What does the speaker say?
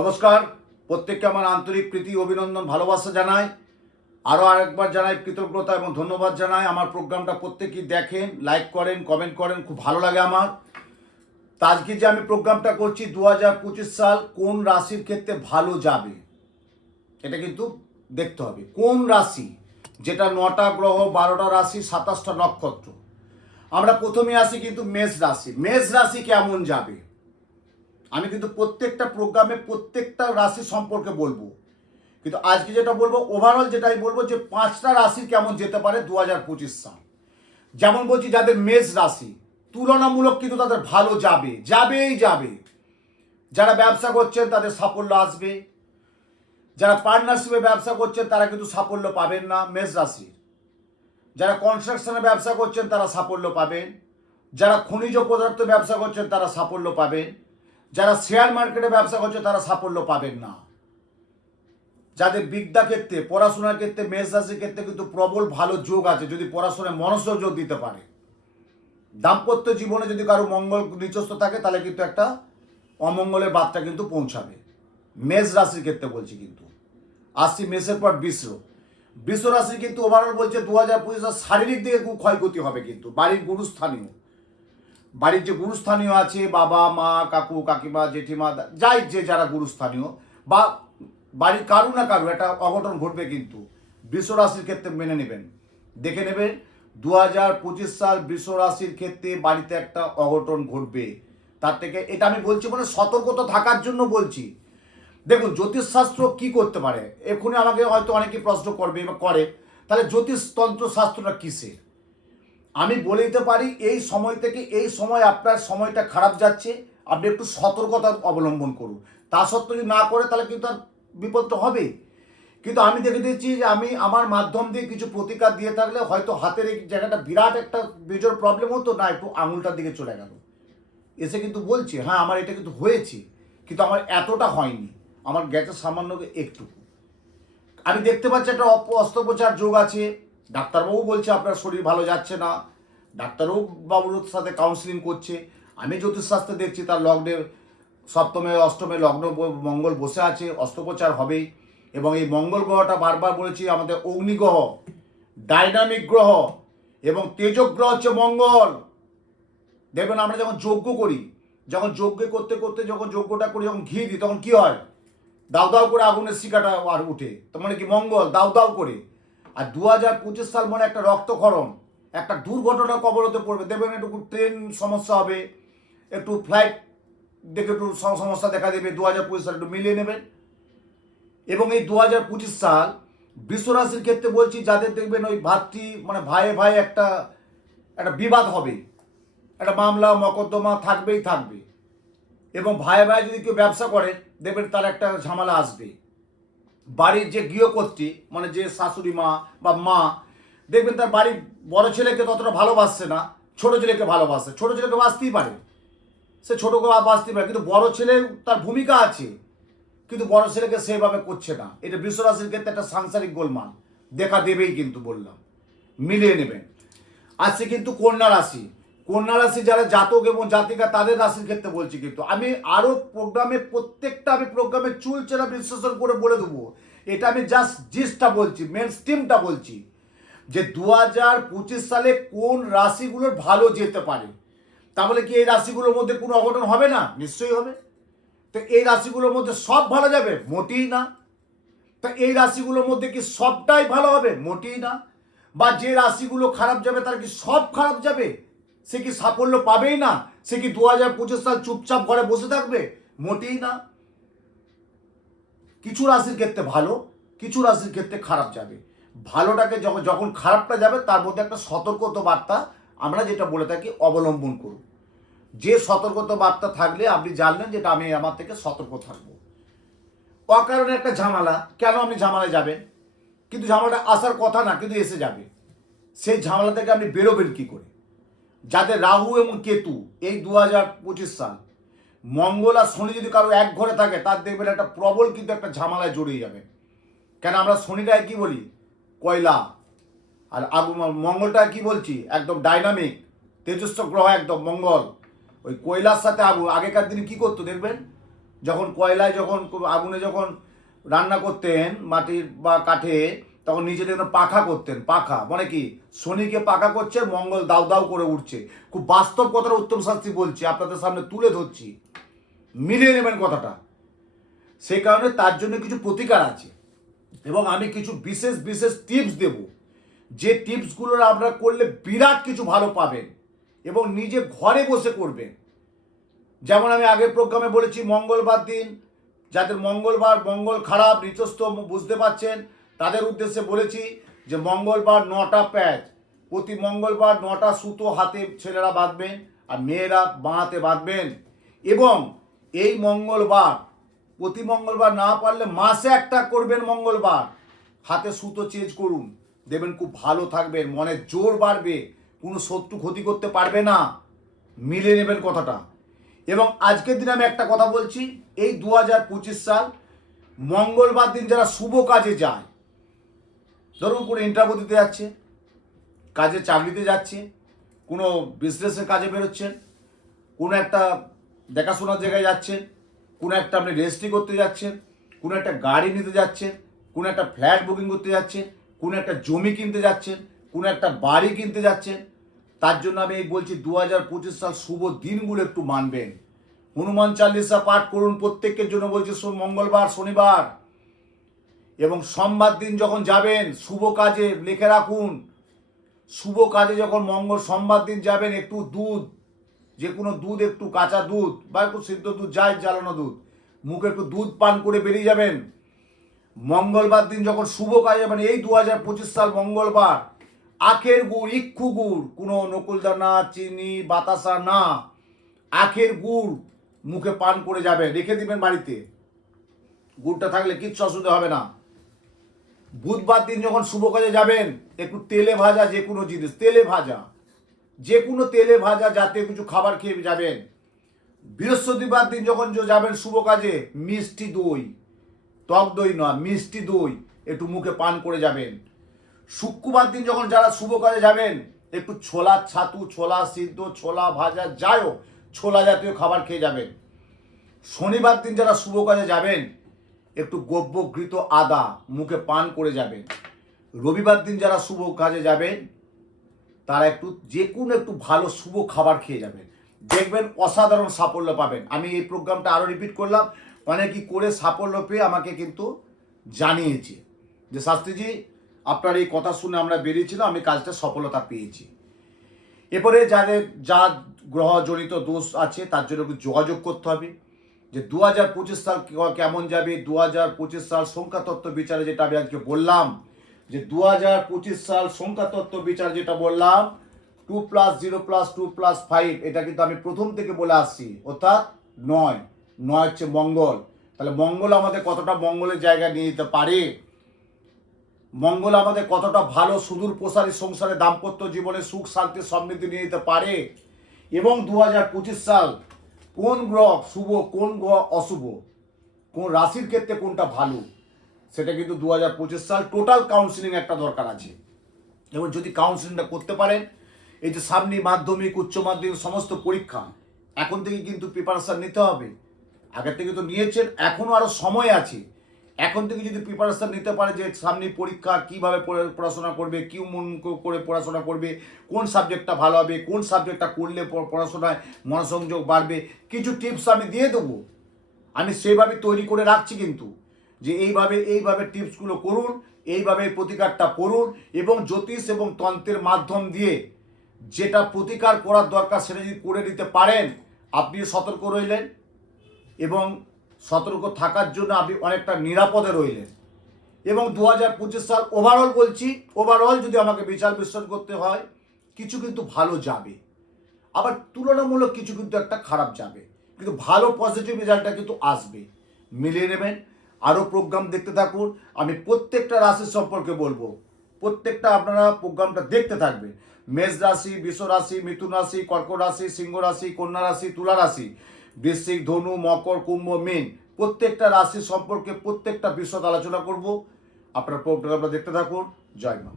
নমস্কার, প্রত্যেককে আমার আন্তরিক প্রীতি অভিনন্দন ভালোবাসা জানাই। আরও আরেকবার জানাই কৃতজ্ঞতা এবং ধন্যবাদ জানাই। আমার প্রোগ্রামটা প্রত্যেকেই দেখেন, লাইক করেন, কমেন্ট করেন, খুব ভালো লাগে আমার। তা আজকে যে আমি প্রোগ্রামটা করছি 2025 সাল কোন রাশির ক্ষেত্রে ভালো যাবে এটা কিন্তু দেখতে হবে। কোন রাশি, যেটা 9টা গ্রহ, 12টা রাশি, 27টা নক্ষত্র। আমরা প্রথমে আসি কিন্তু মেষ রাশি। মেষ রাশি কেমন যাবে আমি কিন্তু প্রত্যেকটা প্রোগ্রামে প্রত্যেকটা রাশি সম্পর্কে বলবো, কিন্তু আজকে যেটা বলবো ওভারঅল যেটাই বলবো যে 5টা রাশি কেমন যেতে পারে 2025 সাল। যেমন বলছি, যাদের মেষ রাশি তুলনামূলক কিন্তু তাদের ভালো যাবে, যাবেই যাবে। যারা ব্যবসা করছেন তাদের সাফল্য আসবে। যারা পার্টনারশিপে ব্যবসা করছেন তারা কিন্তু সাফল্য পাবেন না মেষ রাশির। যারা কনস্ট্রাকশনে ব্যবসা করছেন তারা সাফল্য পাবেন। যারা খনিজ পদার্থ ব্যবসা করছেন তারা সাফল্য পাবেন। যারা শেয়ার মার্কেটে ব্যবসা করছে তারা সাফল্য পাবেন না। যাদের বিদ্যা ক্ষেত্রে, পড়াশোনার ক্ষেত্রে, মেষ রাশির ক্ষেত্রে কিন্তু প্রবল ভালো যোগ আছে যদি পড়াশোনায় মনোযোগ দিতে পারে। দাম্পত্য জীবনে যদি কারো মঙ্গল নিচস্থ থাকে তাহলে কিন্তু একটা অমঙ্গলের বার্তা কিন্তু পৌঁছাবে মেষ রাশির ক্ষেত্রে বলছি। কিন্তু আসছি মেষের পর বৃষ রাশি কিন্তু ওভারঅল বলছে 2025 শারীরিক দিকে খুব ক্ষয়ক্ষতি হবে। কিন্তু বাড়ির যে গুরুস্থানীয় আছে, বাবা মা, কাকু কাকিমা, জেঠিমা, যারা গুরুস্থানীয় বা বাড়ির কারু না কারু একটা অঘটন ঘটবে কিন্তু বৃষ রাশির ক্ষেত্রে মেনে নেবেন, দেখে নেবেন। 2025 সাল বৃষ রাশির ক্ষেত্রে বাড়িতে একটা অঘটন ঘটবে। তার থেকে এটা আমি বলছি মানে সতর্কতা থাকার জন্য বলছি। দেখুন, জ্যোতিষশাস্ত্র কি করতে পারে, এক্ষুনি আমাকে হয়তো অনেকে প্রশ্ন করবে বা করে, তাহলে জ্যোতিষতন্ত্র শাস্ত্রটা কিসের। আমি বলে দিতে পারি, এই সময় থেকে এই সময় আপনার সময়টা খারাপ যাচ্ছে, আপনি একটু সতর্কতা অবলম্বন করুন। তা সত্ত্বেও যদি না করে তাহলে কিন্তু আর বিপদটা হবে। কিন্তু আমি দেখে দিচ্ছি যে আমি আমার মাধ্যম দিয়ে কিছু প্রতিকার দিয়ে থাকলে হয়তো হাতের এই জায়গাটা বিরাট একটা মেজর প্রবলেম হতো না, একটু আঙুলটার দিকে চলে গেল। এসে কিন্তু বলছি হ্যাঁ আমার এটা কিন্তু হয়েছে, কিন্তু আমার এতটা হয়নি, আমার গেছে সামান্য একটুকু। আমি দেখতে পাচ্ছি একটা অস্ত্রোপচার যোগ আছে। ডাক্তারবাবু বলছে আপনার শরীর ভালো যাচ্ছে না, ডাক্তারবাবু বাবুর সাথে কাউন্সিলিং করছে। আমি জ্যোতিষশাস্ত্রে দেখছি তার লগ্নের সপ্তমে অষ্টমে লগ্ন মঙ্গল বসে আছে, অস্ত্রোপচার হবেই। এবং এই মঙ্গল গ্রহটা বারবার বলেছি আমাদের অগ্নিগ্রহ, ডাইনামিক গ্রহ এবং তেজগ্রহ হচ্ছে মঙ্গল। দেখবেন আমরা যখন যজ্ঞ করি, যখন যজ্ঞ করতে করতে যখন যজ্ঞটা করি, যখন ঘি দিই, তখন কি হয়, দাউ দাউ করে আগুনের শিকাটা আর উঠে, তার মানে কি মঙ্গল দাউ দাউ করে। আর 2025 সাল মানে একটা রক্তক্ষরণ, একটা দুর্ঘটনা কবলতে পড়বে। দেখবেন একটু ট্রেন সমস্যা হবে, একটু ফ্লাইট দেখে একটু সমস্যা দেখা দেবে। 2025 সাল একটু মিলিয়ে নেবেন। এবং এই 2025 সাল বৃষ রাশির ক্ষেত্রে বলছি, যাদের দেখবেন ওই মানে ভাইয়ে ভাই একটা বিবাদ হবে, একটা মামলা মকদ্দমা থাকবে। এবং ভাই যদি কেউ ব্যবসা করে দেখবেন তার একটা ঝামেলা আসবে। বাড়ির যে গৃহকর্ত্রী মানে যে শাশুড়ি মা বা মা, দেখবেন তার বাড়ির বড় ছেলেকে ততটা ভালোবাসছে না, ছোট ছেলেকে ভালোবাসে। ছোট ছেলেকে বাঁচতেই পারে, সে ছোটকে বাঁচতেই পারে, কিন্তু বড় ছেলে তার ভূমিকা আছে, কিন্তু বড় ছেলেকে সেভাবে করছে না। এটা বৃষ রাশির ক্ষেত্রে একটা সাংসারিক গোলমাল দেখা দেবেই, কিন্তু বললাম মিলিয়ে নেবেন। আজকে কিন্তু কন্যা রাশি যারা জাতক এবং জাতিকা তাদের রাশির ক্ষেত্রে বলছি। কিন্তু আমি আরো প্রত্যেকটা প্রোগ্রামে চুলচেরা বিশ্লেষণ করে বলে দেবো। এটা আমি জাস্ট জিস্টটা বলছি, মেন স্ট্রিমটা বলছি যে 2025 সালে কোন রাশিগুলোর ভালো যেতে পারে। তাহলে কি এই রাশিগুলোর মধ্যে কোনো অঘটন হবে না? নিশ্চয়ই হবে। তো এই রাশিগুলোর মধ্যে সব ভালো যাবে? মোটেই না। তো এই রাশিগুলোর মধ্যে কি সবটাই ভালো হবে? মোটেই না। বা যে রাশিগুলো খারাপ যাবে তার কি সব খারাপ যাবে? সে কি সাফল্য পাবেই না? সে কি 2025 সাল চুপচাপ ঘরে বসে থাকবে? মোটেই না। কিছু রাশির ক্ষেত্রে ভালো, কিছু রাশির ক্ষেত্রে খারাপ যাবে। ভালোটাকে যখন খারাপটা যাবে তার মধ্যে একটা সতর্কতা বার্তা আমরা যেটা বলে থাকি অবলম্বন করুন। যে সতর্কতা বার্তা থাকলে আপনি জানলেন যেটা আমি আমার থেকে সতর্ক থাকবো। অকারণে একটা ঝামেলা, কেন আপনি ঝামেলায় যাবেন? কিন্তু ঝামেলাটা আসার কথা না, কিন্তু এসে যাবে। সেই ঝামেলা থেকে আপনি বেরোবেন কি করে? যাদের রাহু এবং কেতু এই 2025 সাল, মঙ্গল আর শনি যদি কারো এক ঘরে থাকে তার দেখবেন একটা প্রবল কিন্তু একটা ঝামেলায় জড়িয়ে যাবে। কেন আমরা শনিটায় কি বলি? কয়লা। আর মঙ্গলটায় কি বলছি? একদম ডাইনামিক তেজস্ব গ্রহ একদম মঙ্গল। ওই কয়লার সাথে আগুন। আগেকার দিনে কি করতো দেখবেন, যখন কয়লায় যখন আগুনে যখন রান্না করতেন মাটির বা কাঠে, তখন নিজে দেখবেন পাখা করতেন। পাখা মানে কি, শনিকে পাখা করছে, মঙ্গল দাউ দাউ করে উঠছে। খুব বাস্তব কথাটা উত্তম শাস্ত্রী বলছি, আপনাদের সামনে তুলে ধরছি, মিলিয়ে নেবেন কথাটা। সেই কারণে তার জন্য কিছু প্রতিকার আছে এবং আমি কিছু বিশেষ বিশেষ টিপস দেব, যে টিপসগুলো আপনারা করলে বিরাট কিছু ভালো পাবেন এবং নিজে ঘরে বসে করবেন। যেমন আমি আগের প্রোগ্রামে বলেছি, মঙ্গলবার দিন যাদের মঙ্গল খারাপ নিচস্থ বুঝতে পারছেন, তাদের উদ্দেশ্যে বলেছি যে মঙ্গলবার 9টা প্যাচ, প্রতি মঙ্গলবার 9টা সুতো হাতে ছেলেরা বাঁধবেন আর মেয়েরা বাঁ হাতে বাঁধবেন। এবং এই মঙ্গলবার, প্রতি মঙ্গলবার না পারলে মাসে একটা করবেন মঙ্গলবার, হাতে সুতো চেঞ্জ করুন, দেখবেন খুব ভালো থাকবেন, মনে জোর বাড়বে, কোনো শত্রু ক্ষতি করতে পারবে না। মিলে নেবেন কথাটা। এবং আজকের দিনে আমি একটা কথা বলছি, এই 2025 সাল মঙ্গলবার দিন যারা শুভ কাজে যায়, ধরুন কোনো ইন্টারভিউ দিতে যাচ্ছে, কাজে চাকরিতে যাচ্ছে, কোনো বিজনেসের কাজে বেরোচ্ছেন, কোনো একটা দেখাশোনার জায়গায় যাচ্ছেন, কোনো একটা আপনি রেজিস্ট্রি করতে যাচ্ছেন, কোনো একটা গাড়ি নিতে যাচ্ছেন, কোনো একটা ফ্ল্যাট বুকিং করতে যাচ্ছেন, কোনো একটা জমি কিনতে যাচ্ছেন, কোনো একটা বাড়ি কিনতে যাচ্ছেন, তার জন্য আমি এই বলছি 2025 সাল শুভ দিনগুলো একটু মানবেন। হনুমান চালিসা পাঠ করুন প্রত্যেকের জন্য বলছি, মঙ্গলবার শনিবার এবং সোমবার দিন যখন যাবেন শুভ কাজে, লিখে রাখুন, শুভ কাজে যখন সোমবার দিন যাবেন, একটু দুধ, যে কোনো দুধ, একটু কাঁচা দুধ বা একটু সিদ্ধ দুধ, যাই জ্বালানো দুধ, মুখে একটু দুধ পান করে বেরিয়ে যাবেন। মঙ্গলবার দিন যখন শুভ কাজে যাবেন, এই 2025 সাল মঙ্গলবার, আখের গুড়, ইক্ষু গুড়, কোনো নকুলদানা, চিনি, বাতাসা না, আখের গুড় মুখে পান করে যাবেন, রেখে দিবেন বাড়িতে, গুড়টা থাকলে কিচ্ছু অসুবিধা হবে না। বুধবার দিন যখন শুভ কাজে যাবেন, একটু তেলে ভাজা যে কোনো জিনিস, তেলে ভাজা যে কোনো তেলে ভাজা জাতীয় কিছু খাবার খেয়ে যাবেন। বৃহস্পতিবার দিন যখন যাবেন শুভ কাজে, মিষ্টি দই, টক দই নয়, মিষ্টি দই একটু মুখে পান করে যাবেন। শুক্রবার দিন যখন যারা শুভ কাজে যাবেন, একটু ছোলা ছাতু, ছোলা সিদ্ধ, ছোলা ভাজা, যাই হোক ছোলা জাতীয় খাবার খেয়ে যাবেন। শনিবার দিন যারা শুভ কাজে যাবেন, একটু গব্যঘৃত আদা মুখে পান করে যাবেন। রবিবার দিন যারা শুভ কাজে যাবেন, তারা একটু যে কোনো একটু ভালো শুভ খাবার খেয়ে যাবেন, দেখবেন অসাধারণ সাফল্য পাবেন। আমি এই প্রোগ্রামটা আরও রিপিট করলাম, অনেকেই করে সাফল্য পেয়ে আমাকে কিন্তু জানিয়েছে যে শাস্ত্রীজি আপনার এই কথা শুনে আমরা বেরিয়েছিলাম, আমি কাজটা সফলতা পেয়েছি। এরপরে যাদের যা গ্রহজনিত দোষ আছে তার জন্য একটু যোগাযোগ করতে হবে যে 2025 সাল কেমন যাবে। 2025 সাল সংখ্যাতত্ত্ব বিচারে যেটা আমি আজকে বললাম, যে 2025 সাল সংখ্যাতত্ত্ব বিচার যেটা বললাম, 2 + 0 + 2 + 5, এটা কিন্তু আমি প্রথম থেকে বলে আসছি, অর্থাৎ 9 হচ্ছে মঙ্গল। তাহলে মঙ্গল আমাদের কতটা মঙ্গলের জায়গা নিয়ে যেতে পারে, মঙ্গল আমাদের কতটা ভালো সুদূর প্রসারী সংসারে দাম্পত্য জীবনে সুখ শান্তি সমৃদ্ধি নিয়ে যেতে পারে, এবং 2025 সাল কোন গ্রহ শুভ, কোন গ্রহ অশুভ, কোন রাশির ক্ষেত্রে কোনটা ভালো, সেটা কিন্তু 2025 সাল টোটাল কাউন্সিলিং একটা দরকার আছে। এবং যদি কাউন্সিলিংটা করতে পারেন, এই যে সামনে মাধ্যমিক, উচ্চ মাধ্যমিক সমস্ত পরীক্ষা, এখন থেকে কিন্তু প্রিপারেশান নিতে হবে। আগের থেকে তো নিয়েছেন, এখনও আরও সময় আছে। এখন থেকে যদি প্রিপারেশান নিতে পারে যে সামনে পরীক্ষা কীভাবে পড়াশোনা করবে, কি মন করে পড়াশোনা করবে, কোন সাবজেক্টটা ভালো হবে, কোন সাবজেক্টটা করলে পড়াশোনায় মনোসংযোগ বাড়বে, কিছু টিপস আমি দিয়ে দেবো। আমি সেভাবে তৈরি করে রাখছি কিন্তু, যে এইভাবে টিপসগুলো করুন, এইভাবে প্রতিকারটা করুন, এবং জ্যোতিষ এবং তন্ত্রের মাধ্যম দিয়ে যেটা প্রতিকার করার দরকার সেটা যদি করে নিতে পারেন, আপনিও সতর্ক রইলেন এবং সতর্ক থাকার জন্য আপনি অনেকটা নিরাপদে রইলেন। এবং 2025 সাল ওভারঅল বলছি, ওভারঅল যদি আমাকে বিচার বিশ্লেষণ করতে হয়, কিছু কিন্তু ভালো যাবে, আবার তুলনামূলক কিছু কিন্তু একটা খারাপ যাবে, কিন্তু ভালো পজিটিভ রেজাল্টটা কিন্তু আসবে। মিলিয়ে নেবেন। আরও প্রোগ্রাম দেখতে থাকুন, আমি প্রত্যেকটা রাশির সম্পর্কে বলবো, প্রত্যেকটা আপনারা প্রোগ্রামটা দেখতে থাকবেন। মেষ রাশি, বৃষ রাশি, মিথুন রাশি, কর্কট রাশি, সিংহ রাশি, কন্যা রাশি, তুলা রাশি, বৃশ্চিক, ধনু, মকর, কুম্ভ, মীন, প্রত্যেকটা রাশি সম্পর্কে প্রত্যেকটা বিশদ আলোচনা করব। আপনারা প্রোগ্রামটা দেখতে থাকুন। জয় মা।